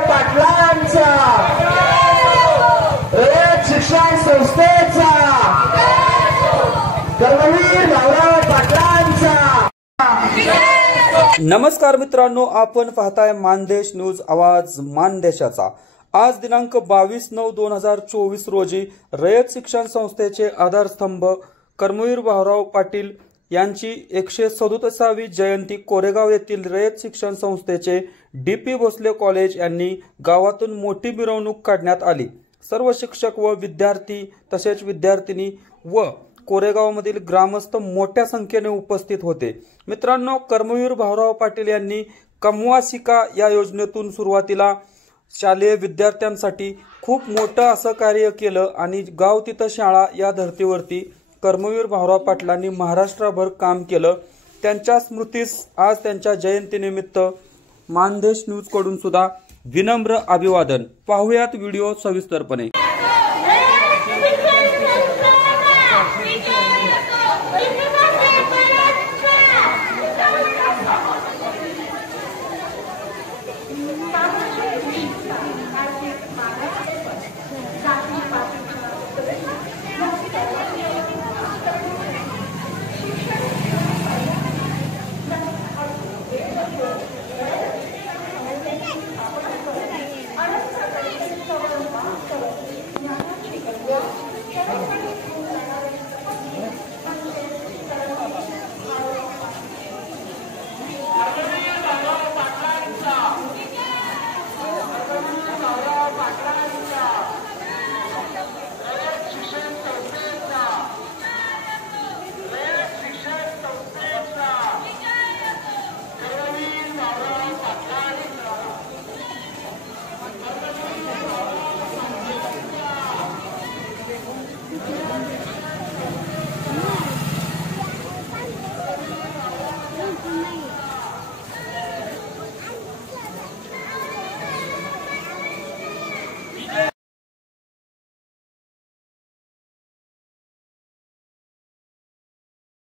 पाटलांचा रयत शिक्षण संस्थेचा कर्मवीर भाऊराव पाटलांचा। नमस्कार मित्रांनो, आपण पाहताय मानदेश न्यूज, आवाज मानदेशाचा। आज दिनांक 22/9/2024 रोजी रयत शिक्षण संस्थेचे आधारस्तंभ कर्मवीर भाऊराव पाटील यांची 137वी जयंती कोरेगाव येथील रयत शिक्षण संस्थेचे DP भोसले कॉलेज यांनी गावातून मोठी मिरवणूक काढण्यात आली। सर्व शिक्षक व विद्यार्थी तसेच विद्यार्थिनी व कोरेगावमधील ग्रामस्थ मोठ्या संख्येने उपस्थित होते। मित्रांनो, कर्मवीर भाऊराव पाटील यांनी कमवा शिका या योजनेतून सुरुवातीला शालेय विद्यार्थ्यांसाठी खूप मोठं असं कार्य केलं आणि गाव तिथं शाळा या धर्तीवरती कर्मवीर भाऊराव पाटलांनी महाराष्ट्रभर काम केलं। त्यांच्या स्मृतीस आज त्यांच्या जयंतीनिमित्त मानदेश न्यूज कडून सुद्धा विनम्र अभिवादन। पाहुयात व्हिडिओ सविस्तरपणे।